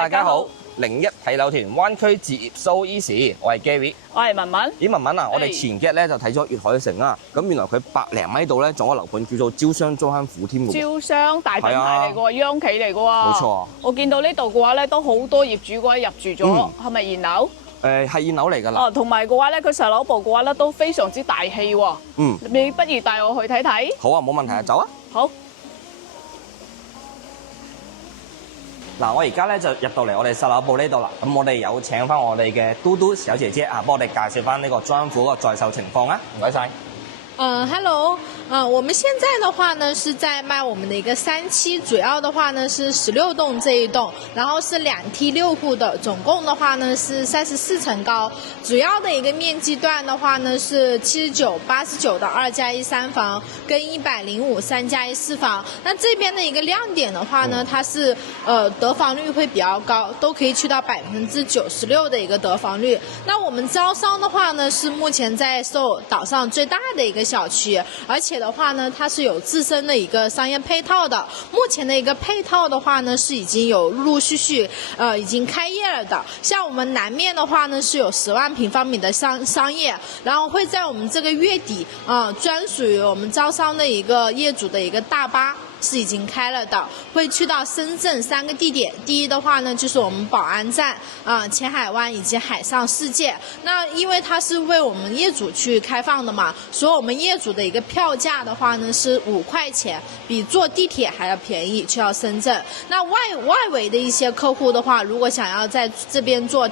大家好，01睇樓團灣區置業 So Easy， 我係 Gary， 我係文文。咦，文文啊，我哋前幾日咧就睇咗粵海城啊，咁原來佢100零米度咧仲有個樓盤叫做招商中坑府添嘅喎。招商大品牌嚟嘅喎，央企嚟嘅喎。冇錯。我見到呢度嘅話咧，都好多業主嘅話入住咗，係咪現樓？係現樓嚟㗎啦。哦，同埋嘅話咧，佢上樓部嘅話咧都非常之大氣喎。你不如帶我去睇睇？好啊，冇問題啊，走啊。好。嗱，我而家咧就入到嚟我哋售樓部呢度啦，咁我哋有請翻我哋嘅嘟嘟小姐姐啊，幫我哋介紹翻呢個中坑府個在售情況啊，唔該晒。Hello，我們現在的話呢是在賣我們的一個3期，主要的話呢是16棟這一棟，然後是2梯6戶的，總共的話呢是34層高，主要的一個面積段的話呢是79、89的2+1 3房，跟105 3+1 4房。那這邊的一個亮點的話呢，它是得房率會比較高，都可以去到96%的一個得房率。那我們招商的話呢，是目前在售島上最大的一個小區，而且的話呢，它是有自身的一個商業配套的。目前的一個配套的話呢，是已經有陸陸續續已經開業了的。像我們南面的話呢，是有10萬平方米的商業，然後會在我們這個月底專屬於我們招商的一個業主的一個大巴。是已經開了的，會去到深圳3個地點。第一的話呢，就是我們寶安站、前海灣以及海上世界。那因為它是為我們業主去開放的嘛，所以我們業主的一個票價的話呢是5塊錢，比坐地鐵還要便宜，去到深圳。那外圍的一些客戶的話，如果想要在這邊坐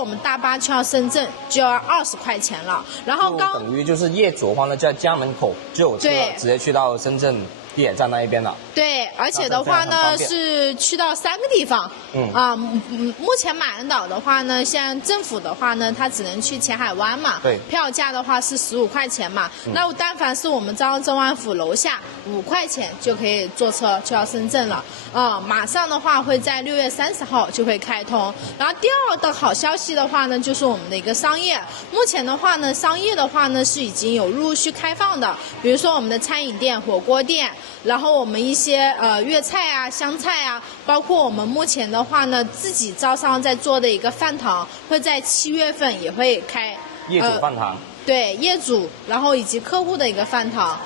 我們大巴去到深圳，就要20塊錢了。然後等於就是業主的話呢，就在家門口就有車，直接去到深圳地鐵站那一邊了。對，而且的話呢是去到3個地方。目前馬恩島的話呢，像政府的話呢，它只能去前海灣嘛。對。票價的話是15塊錢嘛。那但凡是我們招商中灣府樓下5塊錢就可以坐車去到深圳了。馬上的話會在6月30號就會開通。然後第二的好消息的話呢，就是我們的一個商業。目前的話呢，商業的話呢是已經有陸續開放的，比如說我們的餐飲店、火鍋店。然後我們一些粵菜啊、湘菜啊，包括我們目前的話呢，自己招商在做的一個飯堂，會在7月份也會開。業主飯堂。對，業主，然後以及客戶的一個飯堂。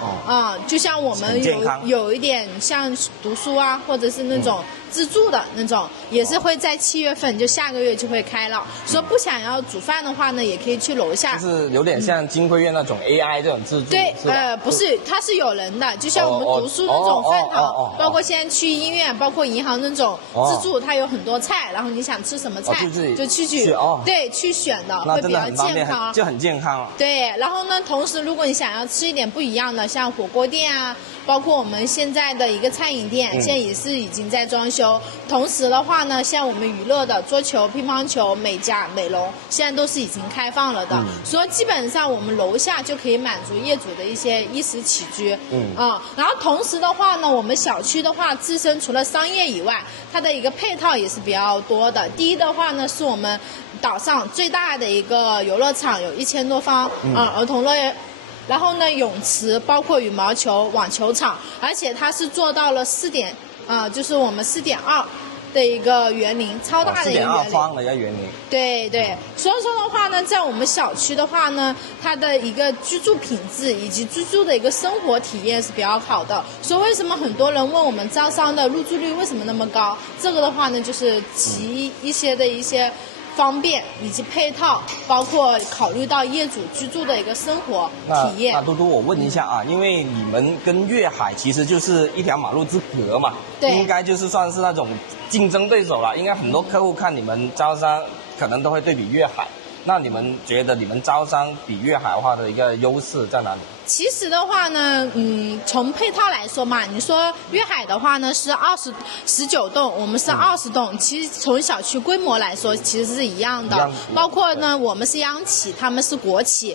就像我們有一點像讀書啊，或者是那種自助的那種，也是會在7月份，就下個月就會開了。說不想要煮飯的話呢，也可以去樓下。就是有點像金輝苑那種 AI 這種自助。對，不是，它是有人的，就像我們讀書那種飯堂，包括現在去醫院，包括銀行那種自助，它有很多菜，然後你想吃什麼菜就去對，去選的，會比較健康，就很健康。對，然後呢，同時如果你想要吃一點不一樣的，像火鍋店啊，包括我們現在的一個餐飲店，現在也是已經在裝修。同時的話呢，像我們娛樂的桌球、乒乓球、美甲、美容，現在都是已經開放了的。所以基本上我們樓下就可以滿足業主的一些衣食起居。然後同時的話呢，我們小區的話，自身除了商業以外，它的一個配套也是比較多的。第一的話呢，是我們島上最大的一個遊樂場，有1000多方兒童樂園。然後呢，泳池包括羽毛球、網球場，而且它是做到了就是我們4.2的一個園林，超大的一個園林，4.2方的一個園林。對對，所以說的話呢，在我們小區的話呢，它的一個居住品質以及居住的一個生活體驗是比較好的。所以為什麼很多人問我們招商的入住率為什麼那麼高？這個的話呢，就是集一些方便以及配套，包括考慮到業主居住的一個生活體驗。那嘟嘟，我問一下啊，因為你們跟粵海其實就是一條馬路之隔嘛，對，應該就是算是那種競爭對手啦。應該很多客戶看你們招商，可能都會對比粵海。那你們覺得你們招商比粵海的話的一個優勢在哪裡？其實的話呢，從配套來說嘛，你說粵海的話呢是19棟，我們是20棟，其實從小區規模來說其實是一樣的，包括呢我們是央企，他們是國企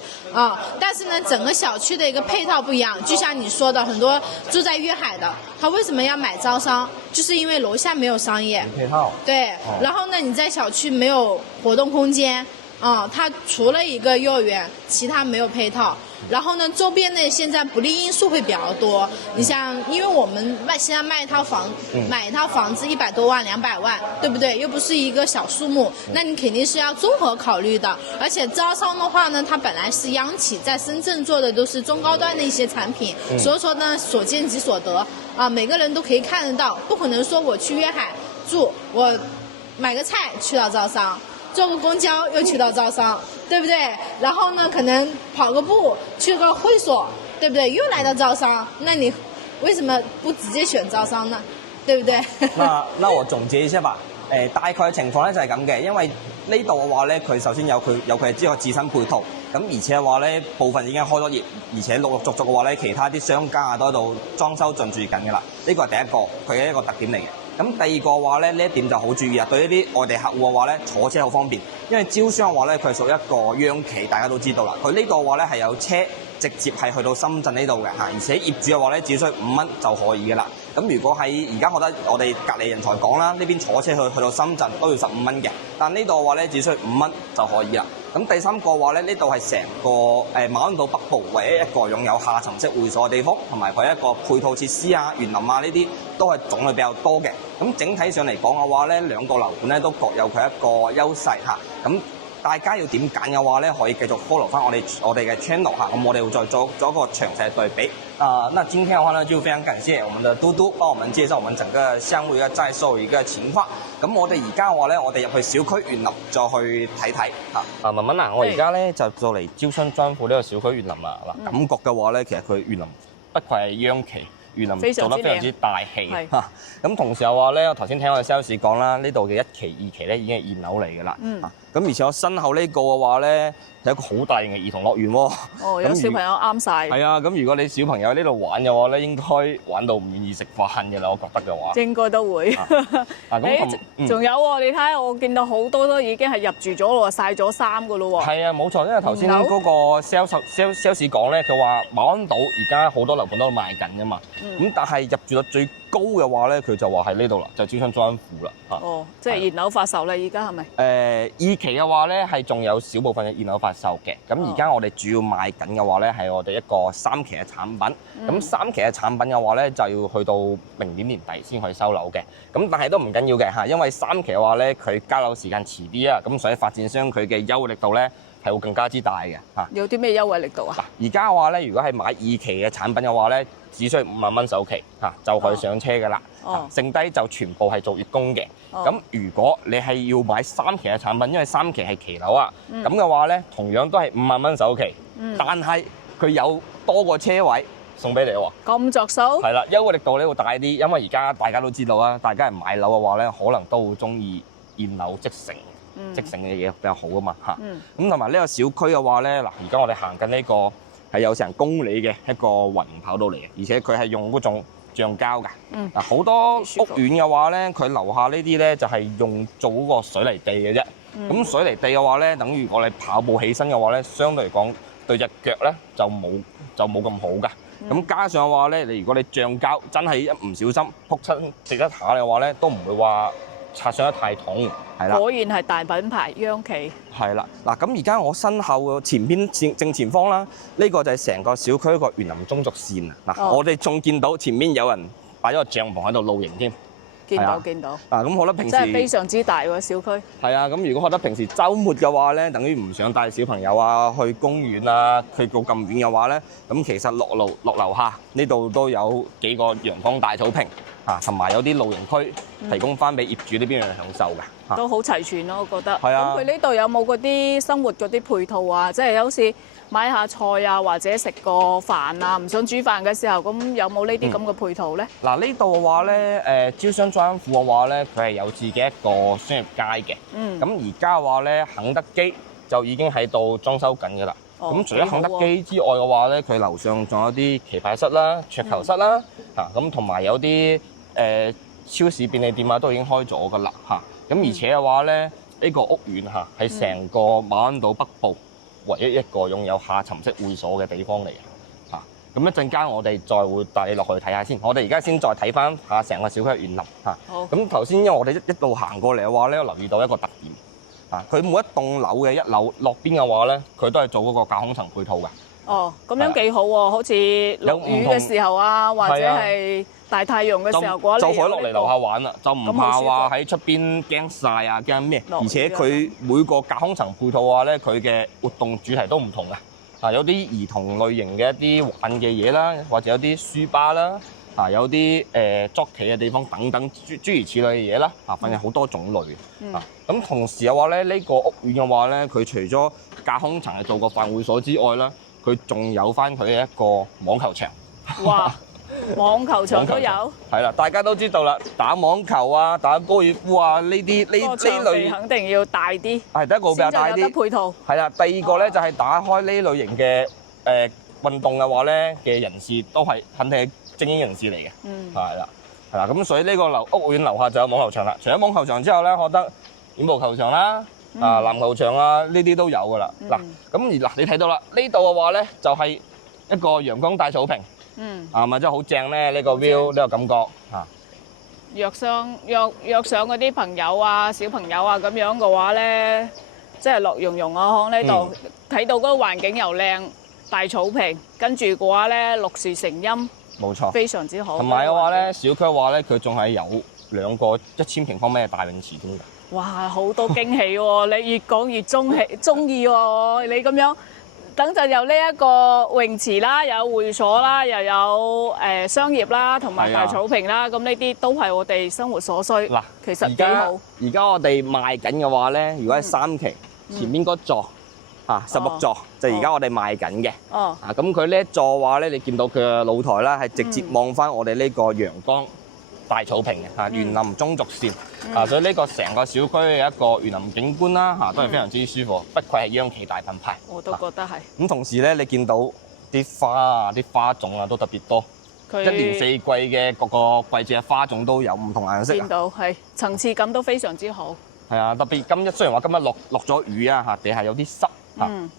但是呢整個小區的一個配套不一樣，就像你說的，很多住在粵海的，他為什麼要買招商？就是因為樓下沒有商業配套，對，然後呢你在小區沒有活動空間。它除了一个幼儿园，其他没有配套。然后呢，周边呢现在不利因素会比较多。你像，因为我们现在买一套房子100多万、200万，对不对？又不是一个小数目，那你肯定是要综合考虑的。而且招商的话呢，它本来是央企在深圳做的都是中高端的一些产品，所以说呢，所见即所得每个人都可以看得到，不可能说我去粤海住，我买个菜去到招商。坐个公交又去到招商，对不对？然后呢，可能跑个步去个会所，对不对？又来到招商，那你為什麼不直接選招商呢？對不對？那我總結一下吧。大概情況咧就係咁嘅，因為呢度嘅話咧，佢首先有佢嘅自身配套，咁而且嘅話咧，部分已經開咗業，而且陸陸續續嘅話咧，其他啲商家都喺度裝修進駐緊㗎啦。呢個係第一個，佢嘅一個特點嚟嘅。咁第二個話咧，呢一點就好注意啊！對呢啲外地客戶嘅話咧，坐車好方便，因為招商嘅話咧，佢係屬於一個央企，大家都知道啦。佢呢度嘅話咧係有車直接係去到深圳呢度嘅嚇，而且業主嘅話咧只需5蚊就可以嘅啦。咁如果喺而家覺得我哋隔離人才講啦，呢邊坐車去到深圳都要15蚊嘅，但呢度嘅話咧只需5蚊就可以啦。咁第三個話咧，呢度係成個馬鞍島北部唯一一個擁有下沉式會所嘅地方，同埋佢一個配套設施啊、園林啊呢啲都係種類比較多嘅。咁整體上嚟講嘅話咧，兩個樓盤咧都各有佢一個優勢嚇。咁大家要點揀嘅話咧，可以繼續 follow 翻我哋嘅 channel 嚇，咁我哋會再做一個詳細嘅對比。那今天的話呢，就非常感謝我們的嘟嘟幫我們介紹我們整個項目一個在售一個情況。咁我哋而家嘅話咧，我哋入去小區園林再去睇睇嚇。文文啊，我而家咧就到嚟招商專庫呢個小區園林啦。嗱，感覺嘅話咧，其實佢園林不愧係央企。園林做得非常之大氣嚇，咁同時又話咧，我頭先聽我哋 sales 講啦，呢度嘅1期、2期咧已經係現樓嚟㗎啦。咁而且我身後呢個嘅話咧，係一個好大型嘅兒童樂園喎。哦，有小朋友啱晒。係啊，咁如果你小朋友喺呢度玩嘅話咧，應該玩到唔願意食飯嘅啦，我覺得嘅話。應該都會。仲有喎，你睇下，我見到好多都已經係入住咗咯，曬咗衫㗎咯喎。係啊，冇錯，因為頭先嗰個 sales 講咧，佢話馬鞍島而家好多樓盤都賣緊㗎嘛。咁但係入住率最高嘅話咧，佢就話喺呢度啦，就招商專庫啦。哦，即係現樓發售啦，而家係咪？2期嘅話咧，係仲有少部分嘅現樓發售嘅。咁而家我哋主要賣緊嘅話咧，係我哋一個3期嘅產品。咁3期嘅產品嘅話咧，就要去到明年年底先可以收樓嘅。咁但係都唔緊要嘅嚇，因為3期嘅話咧，佢交樓時間遲啲啊，咁所以發展商佢嘅優惠力度咧係會更加之大嘅嚇。有啲咩優惠力度啊？而家嘅話咧，如果係買2期嘅產品嘅話咧，只需5萬蚊首期嚇就可以上車㗎啦。剩低就全部係做月供嘅。咁如果你係要買3期嘅產品，因為3期係期樓啊，咁嘅話咧，同樣都係5萬蚊首期，但係佢有多個車位送俾你喎。咁着數？係啦，優惠力度咧會大啲，因為而家大家都知道啊，大家係買樓嘅話咧，可能都會中意現樓即成。即成嘅嘢比較好啊嘛嚇，咁同埋呢個小區嘅話咧，嗱而家我哋行緊呢個係有成公里嘅一個雲跑道嚟嘅，而且佢係用嗰種橡膠㗎。嗱好多屋苑嘅話咧，佢樓下呢啲咧就係用做嗰個水泥地嘅啫。咁水泥地嘅話咧，等於我哋跑步起身嘅話咧，相對嚟講對隻腳咧就冇咁好㗎。咁加上嘅話咧，如果你橡膠真係一唔小心撲親跌一下嘅話咧，都唔會話擦傷得太痛，係啦。果然係大品牌央企。係啦，嗱咁而家我身後前邊正前方啦，呢個就係成個小區一個園林中軸線啊！嗱，我哋仲見到前面有人擺咗個帳篷喺度露營添。見到。咁好啦，平時真係非常之大喎小區。係啊，咁如果覺得平時週末嘅話咧，等於唔想帶小朋友啊去公園啊，去到咁遠嘅話咧，咁其實落樓下呢度都有幾個陽光大草坪同埋有啲露營區提供翻俾業主呢邊去享受嘅。都好齊全咯，我覺得。係啊。咁佢呢度有冇嗰啲生活嗰啲配套啊？即係好似買下菜啊，或者食個飯啊，唔想煮飯嘅時候，咁有冇呢啲咁嘅配套咧？嗱呢度嘅話咧，招商專庫嘅話咧，佢係有自己一個商業街嘅。咁而家嘅話咧，肯德基就已經喺度裝修緊㗎啦。咁除咗肯德基之外嘅話咧，佢樓上仲有啲棋牌室啦、桌球室啦，咁同埋有啲超市便利店啊，都已經開咗㗎啦咁而且嘅話咧，呢個屋苑係成個馬鞍島北部唯一一個擁有下沉式會所嘅地方嚟嘅咁一陣間我哋再會帶你落去睇下先。我哋而家先再睇翻下成個小區嘅園林咁頭先因為我哋一路行過嚟嘅話咧，我留意到一個特點，啊，佢每一棟樓嘅一樓落邊嘅話咧，佢都係做嗰個架空層配套嘅。哦，咁樣幾好喎！好似落雨嘅時候啊，或者係大太陽嘅時候嘅話，就可以落嚟樓下玩啦，就唔怕話喺出邊驚曬啊驚咩。而且佢每個架空層配套嘅話咧，佢嘅活動主題都唔同嘅。啊，有啲兒童類型嘅一啲玩嘅嘢啦，或者有啲書吧啦，啊有啲捉棋嘅地方等等諸如此類嘅嘢啦。啊，反正好多種類嘅。啊，咁同時嘅話咧，呢個屋苑嘅話咧，佢除咗架空層係做個飯會所之外啦，佢仲有翻佢嘅一個網球場。哇！網球場都有。係啦，大家都知道啦，打網球啊、打高爾夫啊呢類肯定要大啲。係第一個比較大啲。先有得配套。係啦，第二個咧就係打開呢類型嘅運動嘅話咧嘅人士都係肯定係精英人士嚟嘅。嗯。係啦，咁所以呢個屋苑樓下就有網球場啦。除咗網球場之後咧，我覺得羽毛球場啦。籃球場啊，呢啲都有噶啦。嗱，你睇到啦，呢度嘅話咧就係一個陽光大草坪。係咪真係好正咧？呢個 view 呢個感覺嚇。約上嗰啲朋友啊、小朋友啊咁樣嘅話咧，即係樂融融啊！喺呢度睇到嗰個環境又靚，大草坪，跟住嘅話咧綠樹成蔭，冇錯，非常之好。同埋嘅話咧，小區嘅話咧，佢仲係有2個1000平方米嘅大泳池添㗎。哇！好多驚喜喎！你越講越中意喎！你咁樣，等陣有呢一個泳池啦，有會所啦，又有商業啦，同埋大草坪啦，咁呢啲都係我哋生活所需。嗱，其實幾好。而家我哋賣緊嘅話咧，如果係3期，前面嗰座16座，就而家我哋賣緊嘅。哦。咁佢呢一座嘅話咧，你見到佢嘅露台啦，係直接望翻我哋呢個陽光大草坪嘅園林中軸線。所以呢個成個小區嘅一個園林景觀啦，都係非常之舒服，不愧係央企大品牌。我都覺得係。咁同時咧，你見到啲花啊、啲花種啊都特別多，一年四季嘅各個季節嘅花種都有唔同顏色。見到係層次感都非常之好。係啊，特別雖然話今日落咗雨啊，地下有啲濕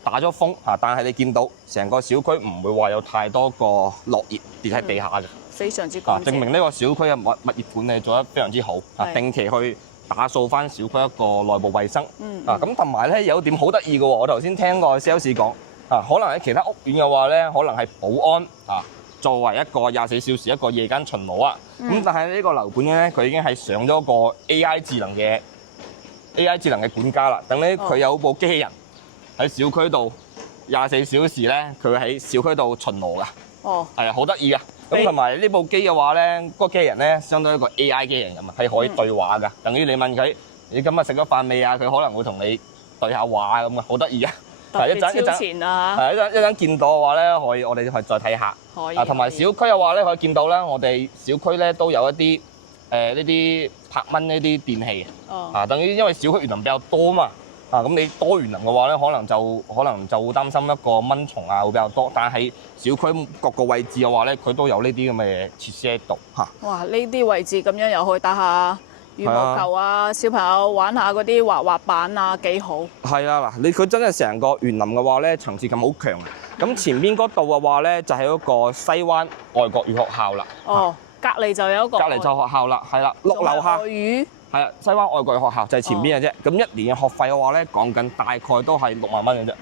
打咗風但係你見到成個小區唔會話有太多個落葉跌喺地下嘅。非常之乾淨，證明呢個小區嘅物業管理做得非常之好。定期去打掃翻小區一個內部衛生。咁同埋咧有點好得意嘅喎，我頭先聽個 sales 講可能喺其他屋苑嘅話咧，可能係保安作為一個24小時一個夜間巡邏啊。咁但係呢個樓盤咧，佢已經係上咗個 AI 智能嘅管家啦。等咧佢有部機器人喺小區度24小時咧，佢會喺小區度巡邏㗎。哦，係啊，好得意㗎。咁同埋呢部機嘅話咧，嗰個機器人咧，相當於一個 AI 機器人咁啊，係可以對話㗎。等於你問佢：你今日食咗飯未啊？佢可能會同你對下話咁啊，好得意啊！特別超前啊！一陣見到嘅話咧，可以我哋再睇下。可以。同埋小區嘅話咧，可以見到咧，我哋小區咧都有一啲呢啲拍蚊呢啲電器。哦。等於因為小區園林比較多嘛。咁你多園林嘅話咧，可能就會擔心一個蚊蟲會比較多。但係小區各個位置嘅話咧，佢都有呢啲咁嘅設施喺度嚇。哇！呢啲位置咁樣又可以打下羽毛球啊，小朋友玩下嗰啲滑板啊，幾好。係啊，嗱，佢真係成個園林嘅話咧，層次感好強啊。咁前邊嗰度嘅話咧，就係嗰個西灣外國語學校啦。哦，隔離就有一個。隔離就學校啦，係啦，落樓下。係啊，西灣外國語學校就係前邊嘅啫。咁一年嘅學費嘅話咧，講緊大概都係6萬蚊嘅啫。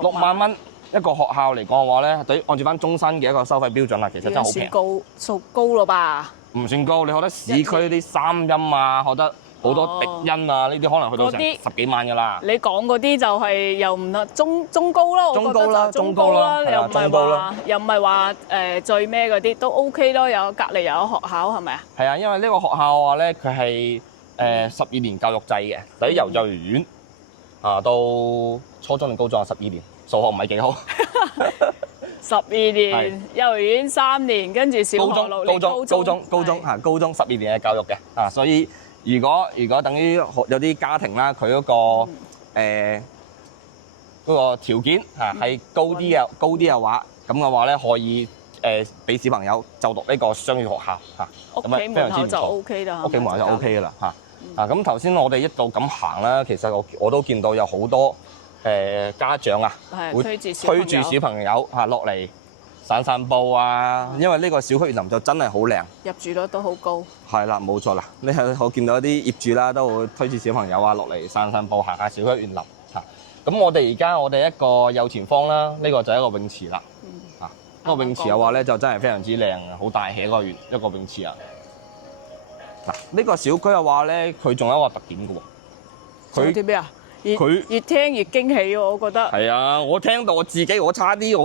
6萬蚊一個學校嚟講嘅話咧，對按照翻中山嘅一個收費標準啦，其實真係好平。算高咯吧？唔算高，你學得市區啲三音啊，學得好多笛音啊，呢啲可能去到成10幾萬㗎啦。你講嗰啲就係又唔得中高咯，我覺得就中高啦，又唔係話最咩嗰啲都 OK 咯。有隔離又有學校係咪啊？係啊，因為呢個學校嘅話咧，佢係12年教育制嘅，由幼兒園到初中定高中12年，數學唔係幾好。12年，幼兒園3年，跟住小學6年，高中12年嘅教育嘅。所以如果等於有啲家庭啦，佢嗰個條件係高啲嘅話，咁嘅話咧可以俾小朋友就讀呢個商業學校嚇。屋企門口就 OK 啦，屋企門口就 OK 㗎啦嚇。咁頭先我哋一度咁行啦，其實我都見到有好多家長會推住小朋友落嚟散散步啊，因為呢個小區園林就真係好靚，入住率都好高。係啦，冇錯啦。你係我見到啲業主啦，都會推住小朋友啊落嚟散散步，行下小區園林嚇。咁我哋而家我哋一個右前方啦，呢個就係一個泳池啦。嚇，個泳池嘅話咧就真係非常之靚啊，好大氣一個泳池啊。嗱，呢個小區嘅話咧，佢仲有一個特點嘅喎。佢啲咩啊？越聽越驚喜喎，我覺得。係啊，我聽到我自己，我差啲，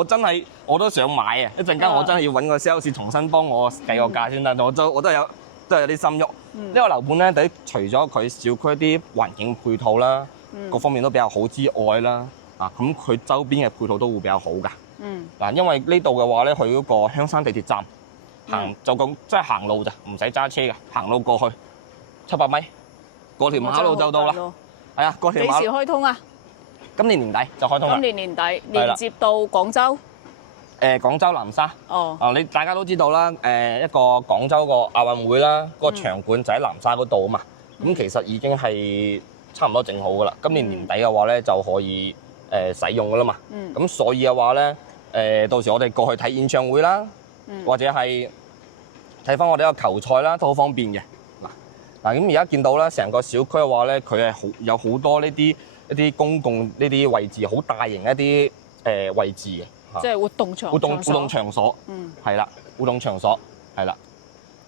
我都想買啊！一陣間我真係要揾個 sales 重新幫我計個價先得，我都有啲心喐。呢個樓盤咧，第一除咗佢小區啲環境配套啦，各方面都比較好之外啦，咁佢周邊嘅配套都會比較好㗎。嗱，因為呢度嘅話咧，去嗰個香山地鐵站行就咁，即係行路咋，唔使揸車嘅，行路過去700米，過條馬路就到啦。係啊，過條馬路。幾時開通啊？今年年底就開通啦。今年年底連接到廣州。廣州南沙。哦。你大家都知道啦，一個廣州個亞運會啦，個場館就喺南沙嗰度啊嘛。咁其實已經係差唔多整好噶啦。今年年底嘅話咧就可以使用噶啦嘛。咁所以嘅話咧，到時我哋過去睇演唱會啦，或者係睇翻我哋一個球賽啦，都好方便嘅。嗱，咁而家見到咧，成個小區嘅話咧，佢係有好多呢啲一啲公共呢啲位置，好大型一啲位置嘅。即係活動場所。係啦，活動場所係啦。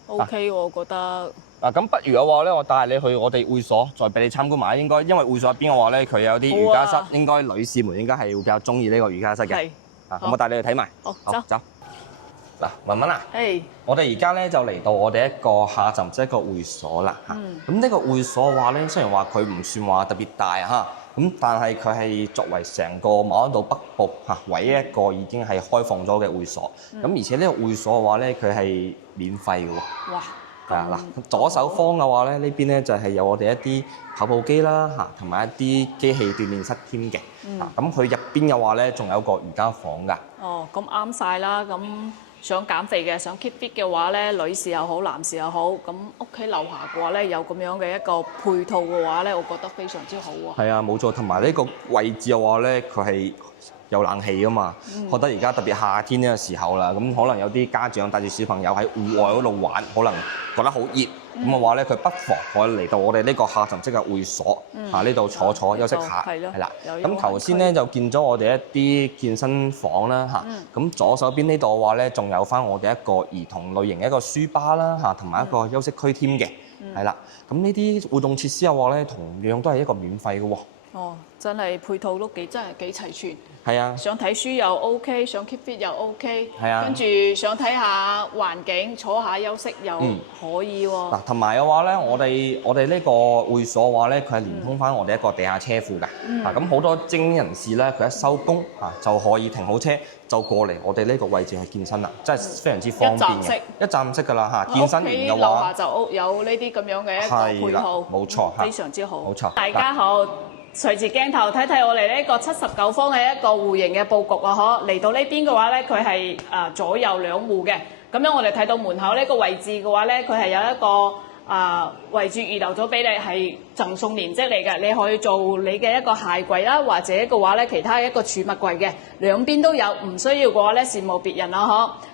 OK， 我覺得。嗱，咁不如嘅話咧，我帶你去我哋會所，再俾你參觀埋。應該因為會所入邊嘅話咧，佢有啲瑜伽室，應該女士們應該係會比較中意呢個瑜伽室嘅。係。咁我帶你去睇埋。好，走。嗱，文文啊，我哋而家咧就嚟到我哋一個下沉即係一個會所啦嚇。咁呢個會所嘅話咧，雖然話佢唔算話特別大嚇，咁但係佢係作為成個馬鞍島北部嚇唯一一個已經係開放咗嘅會所。咁而且呢個會所嘅話咧，佢係免費嘅喎。哇！嗱，左手方嘅話咧，呢邊咧就係有我哋一啲跑步機啦嚇，同埋一啲機器鍛鍊室添嘅。咁佢入邊嘅話咧，仲有個瑜伽房㗎。哦，咁啱晒啦，咁。想減肥嘅，想 keep fit 嘅話咧，女士又好，男士又好，咁屋企樓下嘅話咧，有咁樣嘅一個配套嘅話咧，我覺得非常之好喎。係啊，冇錯，同埋呢個位置嘅話咧，佢係有冷氣噶嘛。覺得而家特別夏天呢個時候啦，咁可能有啲家長帶住小朋友喺戶外嗰度玩，可能覺得好熱。咁嘅話咧，佢不妨可以嚟到我哋呢個下沉式嘅會所，呢度坐休息下，係啦。咁頭先咧就見咗我哋一啲健身房啦嚇，咁左手邊呢度嘅話咧，仲有翻我哋一個兒童類型嘅一個書吧啦嚇，同埋一個休息區添嘅，係啦。咁呢啲活動設施嘅話咧，同樣都係一個免費嘅喎。哦，真係配套都真係幾齊全。係啊，想睇書又 OK， 想 keep fit 又 OK， 係啊，跟住想睇下環境，坐下休息又可以喎。嗱，同埋嘅話咧，我哋呢個會所嘅話咧，佢係連通翻我哋一個地下車庫㗎。咁好多精英人士咧，佢一收工就可以停好車，就過嚟我哋呢個位置去健身啦，真係非常之方便嘅。一站式㗎啦嚇，健身完嘅話，樓下就有呢啲咁樣嘅一個配套，冇錯，非常之好。冇錯，大家好。隨住鏡頭睇睇我哋呢個79方嘅一個戶型嘅佈局啊，嗬！嚟到呢邊嘅話咧，佢係左右兩戶嘅。咁樣我哋睇到門口呢個位置嘅話咧，佢係有一個位置預留咗俾你係贈送面積嚟嘅，你可以做你嘅一個鞋櫃啦，或者嘅話咧其他一個儲物櫃嘅，兩邊都有，唔需要嘅話咧羨慕別人啦，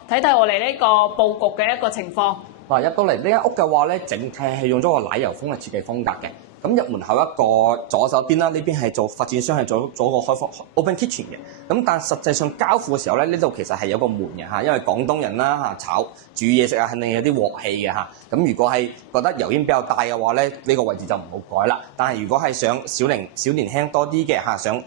嗬！睇睇我哋呢個佈局嘅一個情況。嗱，入到嚟呢間屋嘅話咧，整體係用咗個奶油風嘅設計風格嘅。咁入門口一個左手邊啦，呢邊係做發展商係做個開放 open kitchen 嘅。咁但實際上交付嘅時候咧，呢度其實係有個門嘅嚇，因為廣東人啦嚇，煮嘢食啊，肯定有啲鑊氣嘅嚇。咁如果係覺得油煙比較大嘅話咧，呢個位置就唔好改啦。但係如果係想小年輕多啲嘅嚇，想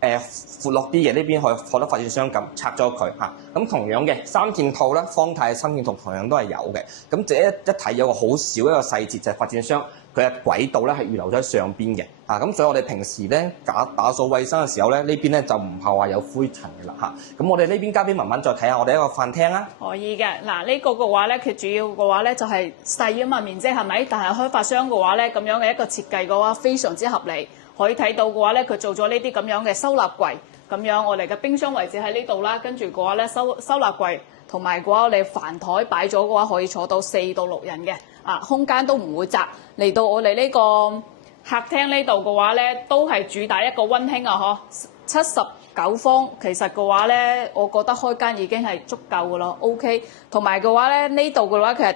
闊落啲嘅呢邊可以獲得發展商咁拆咗佢嚇。咁同樣嘅三件套啦，方太三件套同樣都係有嘅。咁這一睇有個好少一個細節就係發展商。佢嘅軌道咧係預留咗喺上邊嘅，咁所以我哋平時咧打掃衛生嘅時候咧，呢邊咧就唔怕話有灰塵嘅啦嚇。咁我哋呢邊交俾文文再睇下我哋一個飯廳啊。可以嘅，嗱呢個嘅話咧，佢主要嘅話咧就係細啊嘛面積係咪？但係開發商嘅話咧咁樣嘅一個設計嘅話非常之合理，可以睇到嘅話咧佢做咗呢啲咁樣嘅收納櫃，咁樣我哋嘅冰箱位置喺呢度啦，跟住嘅話咧收納櫃。同埋嘅話，我哋飯台擺咗嘅話，可以坐到4到6人嘅，空間都唔會窄。嚟到我哋呢個客廳呢度嘅話咧，都係主打一個溫馨啊，嗬，79方，其實嘅話咧，我覺得開間已經係足夠嘅咯 ，OK。同埋嘅話咧，呢度嘅話其實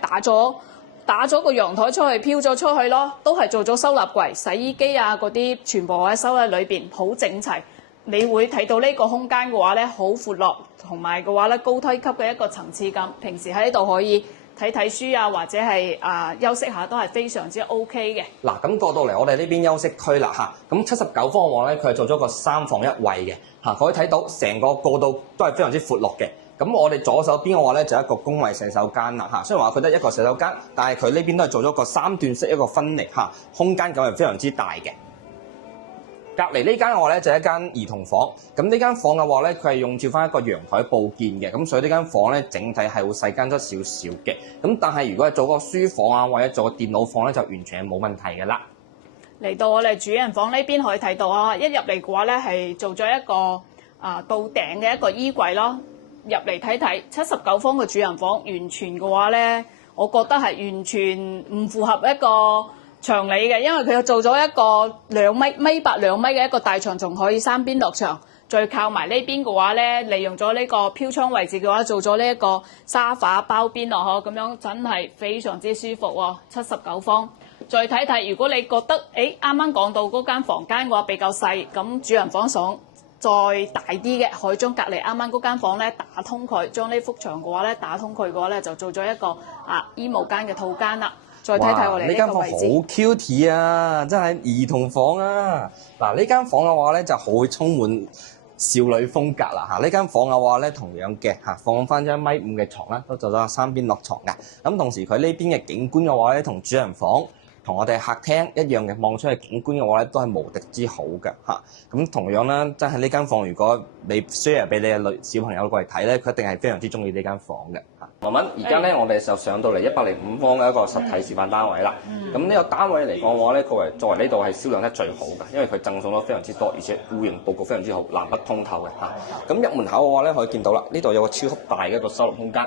打咗個陽台出去，飄咗出去咯，都係做咗收納櫃、洗衣機啊嗰啲，全部喺收喺裏邊，好整齊。你會睇到呢個空間嘅話咧，好闊落，同埋嘅話咧，高梯級嘅一個層次感。平時喺呢度可以睇書啊，或者係休息下都係非常之 OK 嘅。嗱，咁過到嚟我哋呢邊休息區啦嚇，咁79方嘅話咧，佢係做咗個3房1衛嘅嚇，可以睇到成個過道都係非常之闊落嘅。咁我哋左手邊嘅話咧就一個公衞洗手間啦嚇，雖然話佢得一個洗手間，但係佢呢邊都係做咗個3段式一個分離嚇，空間感係非常之大嘅。隔離呢間嘅話咧就係一間兒童房，咁呢間房嘅話咧佢係用照翻一個陽台佈建嘅，咁所以呢間房咧整體係會細間咗少少嘅。咁但係如果係做個書房啊或者做個電腦房咧就完全係冇問題嘅啦。嚟到我哋主人房呢邊可以睇到啊，一入嚟嘅話咧係做咗一個到頂嘅一個衣櫃咯。入嚟睇睇79方嘅主人房，完全嘅話咧，我覺得係完全唔符合一個牆理嘅，因為佢做咗一個2米8、2米嘅一個大床，仲可以3邊落牆，再靠埋呢邊嘅話咧，利用咗呢個飄窗位置嘅話，做咗呢一個沙發包邊落，咁樣真係非常之舒服喎。79方，再睇睇，如果你覺得啱啱講到嗰間房間嘅話比較細，咁主人房想再大啲嘅，可以將隔離啱啱嗰間房咧打通佢，將呢幅牆嘅話咧打通佢嘅話咧，就做咗一個衣帽間嘅套間啦。再睇睇我哋呢間房好 cute 啊，真係兒童房啊！嗱，呢間房嘅話咧就好充滿少女風格啦嚇。呢間房嘅話咧同樣嘅嚇，放翻1.5米嘅床啦，都做咗3邊落床嘅。咁同時佢呢邊嘅景觀嘅話咧，同主人房同我哋客廳一樣嘅，望出去景觀嘅話咧，都係無敵之好嘅嚇。咁同樣啦，真係呢間房，如果你 share 俾你嘅小朋友過嚟睇咧，佢一定係非常之中意呢間房嘅嚇。文文，而家咧我哋就上到嚟105方嘅一個實體示範單位啦。咁呢個單位嚟講嘅話咧，作為呢度係銷量得最好嘅，因為佢贈送咗非常之多，而且戶型佈局非常之好，南北通透嘅嚇。咁入門口嘅話咧，可以見到啦，呢度有個超級大嘅一個收納空間，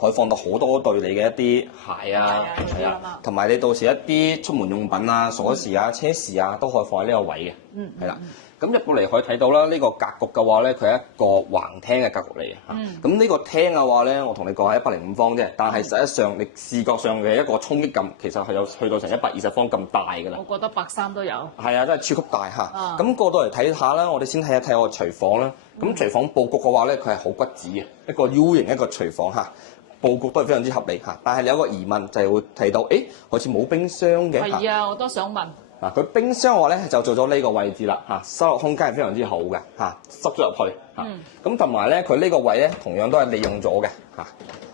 可以放到好多對你嘅一啲鞋啊，係啊，同埋你到時一啲出門用品啊、鎖匙啊、車匙啊，都可以放喺呢個位嘅，係啦。咁入到嚟可以睇到啦，呢個格局嘅話咧，佢係一個橫廳嘅格局嚟嘅嚇。咁呢個廳嘅話咧，我同你講係105方啫，但係實際上你視覺上嘅一個衝擊感，其實係有去到成120方咁大㗎啦。我覺得130都有。係啊，真係超級大嚇。咁過到嚟睇下啦，我哋先睇一睇我廚房啦。咁廚房佈局嘅話咧，佢係好骨子嘅一個 U 型一個廚房嚇，佈局都係非常之合理嚇。但係你有個疑問就係會睇到，好似冇冰箱嘅。係啊，我都想問。嗱，佢冰箱嘅話咧就做咗呢個位置啦嚇，收納空間係非常之好嘅嚇，塞咗入去嚇。咁同埋咧，佢呢個位咧同樣都係利用咗嘅嚇。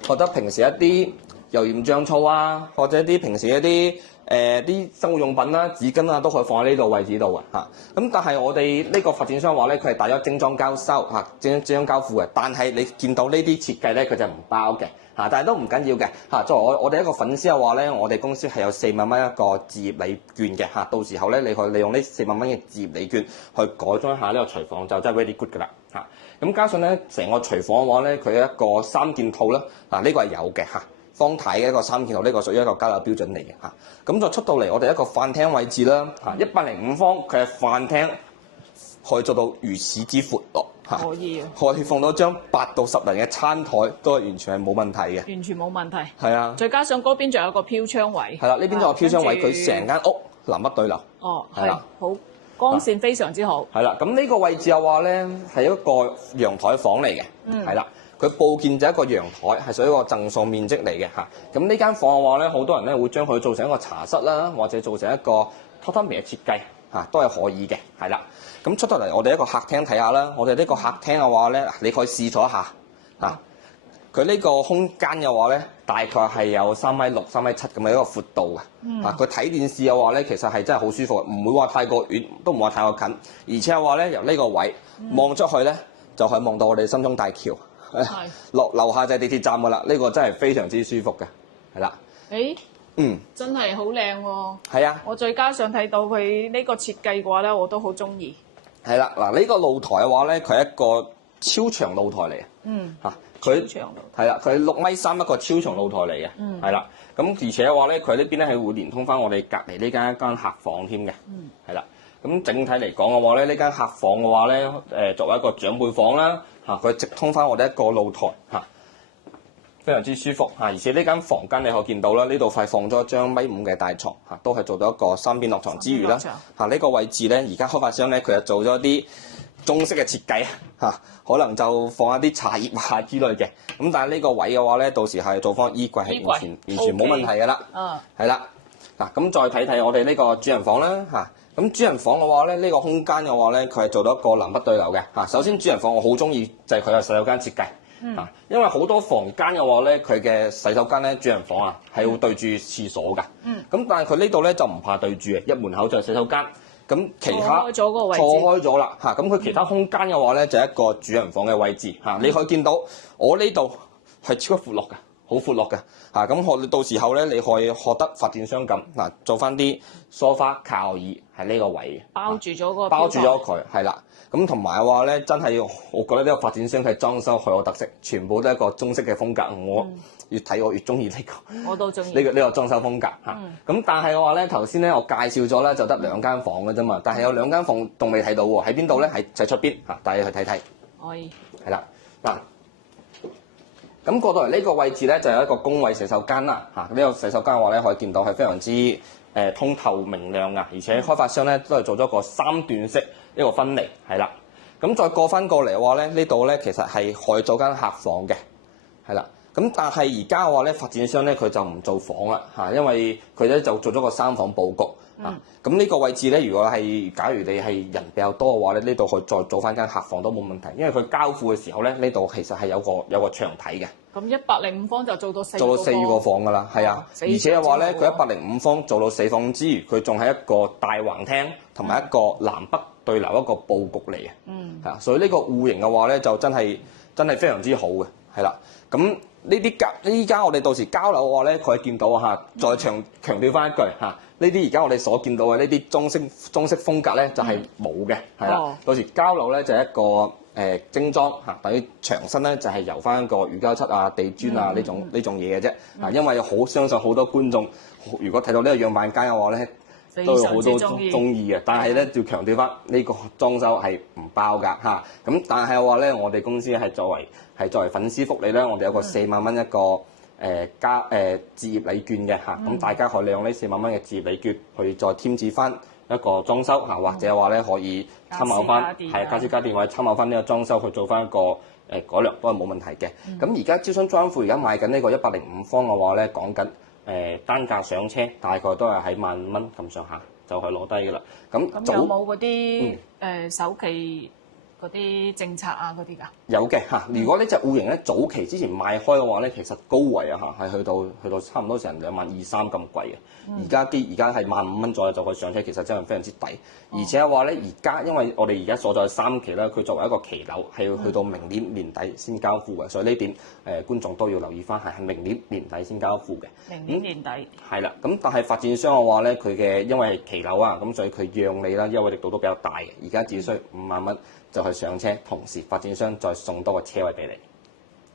覺得平時一啲油鹽醬醋啊，或者啲平時一啲生活用品啦、紙巾啊，都可以放喺呢度位置度嘅嚇。咁但係我哋呢個發展商話咧，佢係帶咗精裝交收嚇，精裝交付嘅。但係你見到呢啲設計咧，佢就唔包嘅。但係都唔緊要嘅嚇。作為我哋一個粉絲嘅話咧，我哋公司係有4萬蚊一個置業禮券嘅嚇。到時候咧，你可以利用呢4萬蚊嘅置業禮券去改裝一下呢個廚房，就真係 very good 㗎啦嚇。咁加上咧，成個廚房嘅話咧，佢有一個3件套啦。嗱，呢個係有嘅嚇。方太嘅一個3件套，呢個屬於一個交樓標準嚟嘅嚇。咁就出到嚟我哋一個飯廳位置啦嚇，105方佢係飯廳可以做到如此之闊落。可以啊！可以放到張8到10人嘅餐台，都係完全係冇問題嘅。完全冇問題。係啊！再加上嗰邊仲有個飄窗位。係啦，呢邊仲有飄窗位，佢成間屋南北對流。哦，係啦，好光線非常之好。係啦，咁呢個位置嘅話咧，係一個陽台房嚟嘅。係啦，佢佈建就一個陽台，係屬於一個贈送面積嚟嘅嚇。咁呢間房嘅話咧，好多人咧會將佢做成一個茶室啦，或者做成一個榻榻米嘅設計。都係可以嘅，係啦。咁出到嚟，我哋一個客廳睇下啦。我哋呢個客廳嘅話咧，你可以試咗一下嚇。佢呢個空間嘅話咧，大概係有3.6米、3.7米咁嘅一個闊度嘅。佢睇電視嘅話咧，其實係真係好舒服，唔會話太過遠，都唔會話太過近。而且嘅話咧，由呢個位望出去咧，就可以望到我哋深中大橋。落樓下就係地鐵站㗎啦。呢個真係非常之舒服嘅，係啦。真係好靚喎！係啊，我再加上睇到佢呢個設計嘅話咧，我都好中意。係啦，嗱呢個露台嘅話咧，佢係一個超長露台嚟嗯，佢超長露係啦，佢6.3米一個超長露台嚟嘅，係啦。咁而且嘅話咧，佢呢邊咧係會連通翻我哋隔離呢間一間客房添嘅，係啦。咁整體嚟講嘅話咧，呢間客房嘅話咧，作為一個長輩房啦，佢直通翻我哋一個露台非常之舒服而且呢間房間你可以見到啦，呢度係放咗一張1.5米嘅大床都係做到一個三邊落床之餘啦，呢個位置咧，而家開發商咧佢就做咗啲中式嘅設計可能就放一啲茶葉之類嘅，咁但係呢個位嘅話咧，到時係做翻衣櫃係完全冇問題㗎啦，係啦，咁再睇睇我哋呢個主人房啦咁主人房嘅話咧，呢個空間嘅話咧，佢係做到一個南北對流嘅首先主人房我好中意就係佢嘅洗手間設計。因為好多房間嘅話咧，佢嘅洗手間咧，主人房係會對住廁所㗎。咁但係佢呢度咧就唔怕對住嘅，一門口就係洗手間。咁其他錯開咗個位置，錯開咗啦咁佢其他空間嘅話咧，就係一個主人房嘅位置你可以見到我呢度係超級闊落嘅，好闊落嘅咁我到時候咧，你可以學得發展商咁做翻啲梳化靠椅喺呢個位包住咗個包住咗佢係啦。咁同埋嘅話咧，真係我覺得呢個發展商係裝修好有特色，全部都係一個中式嘅風格。我越睇我越中意呢個，我都中意呢個裝修風格咁但係嘅話咧，頭先咧我介紹咗咧就得2間房嘅啫嘛，但係有2間房仲未睇到喎，喺邊度咧？喺出邊帶你去睇睇。可以。係啦咁過到嚟呢個位置咧，就有一個公衛洗手間啦呢個洗手間嘅話咧，可以見到係非常之通透明亮而且開發商咧都係做咗一個3段式一個分離係啦。咁再過翻過嚟嘅話咧，呢度咧其實係可以做間客房嘅係啦。咁但係而家嘅話咧，發展商咧佢就唔做房啦因為佢咧就做咗個3房佈局咁呢個位置咧，如果係假如你係人比較多嘅話咧，呢度可以再做翻間客房都冇問題，因為佢交付嘅時候咧，呢度其實係有個牆體嘅。咁105方就做到4個房㗎啦，係而且嘅話咧，佢105方做到4房之餘，佢仲係一個大橫廳同埋一個南北對流一個佈局嚟嘅，所以呢個戶型嘅話咧，就真係非常之好嘅，係啦。咁呢啲依家我哋到時交樓嘅話咧，佢係見到再強調翻一句呢啲而家我哋所見到嘅呢啲中式風格咧，就係冇嘅，係啦。到時交樓咧就係一個精裝等於牆身咧就係油翻個乳膠漆地磚呢種嘢嘅啫。因為好相信好多觀眾，如果睇到呢個樣板間嘅話咧，都有好多中意嘅。但係咧要強調翻呢個裝修係唔包㗎咁但係嘅話咧，我哋公司係作為粉絲福利咧，我哋有個4萬蚊一個置業禮券嘅咁大家可以利用呢4萬蚊嘅置業禮券去再添置翻一個裝修或者話咧可以參考翻家私家電或者參考翻呢個裝修去做翻一個改良都係冇問題嘅。咁而家招商專戶而家賣緊呢個105方嘅話咧，講緊單價上車大概都係喺15000蚊咁上下就係攞低㗎啦。咁有冇嗰啲首期嗰啲政策嗰啲㗎？有嘅如果呢隻戶型咧早期之前賣開嘅話咧，其實高位係去到差唔多成22000-23000咁貴嘅。而家係15000蚊左右就可以上車，其實真係非常之抵。而且嘅話咧，而家因為我哋而家所在3期咧，佢作為一個期樓係要去到明年年底先交付嘅，所以呢點觀眾都要留意翻，係明年年底先交付嘅。明年年底係啦，咁但係發展商嘅話咧，佢嘅因為係期樓咁所以佢讓利啦，優惠力度都比較大嘅。而家只需5萬蚊就去上車，同時發展商再送多個車位俾你。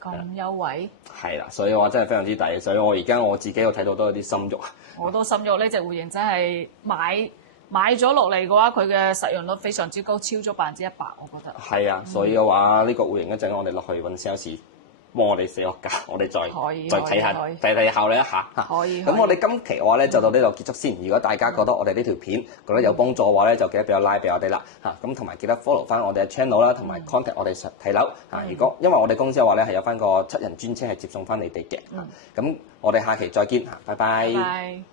咁優惠係啦，所以我真係非常之抵，所以我而家我自己有睇到都有啲心喐。我都心喐，呢隻戶型真係買咗落嚟嘅話，佢嘅實用率非常之高，超咗100%，我覺得。係所以嘅話，呢個戶型一陣我哋落去揾 sales。幫我哋寫個價，我哋再睇下，睇考慮一下可以。咁我哋今期嘅話咧就到呢度結束先。如果大家覺得我哋呢條片覺得有幫助嘅話咧，就記得俾個 like 俾我哋啦咁同埋記得 follow 翻我哋嘅 channel 啦，同埋 contact 我哋睇樓如果因為我哋公司嘅話咧係有翻個7人專車係接送翻你哋嘅咁我哋下期再見拜拜。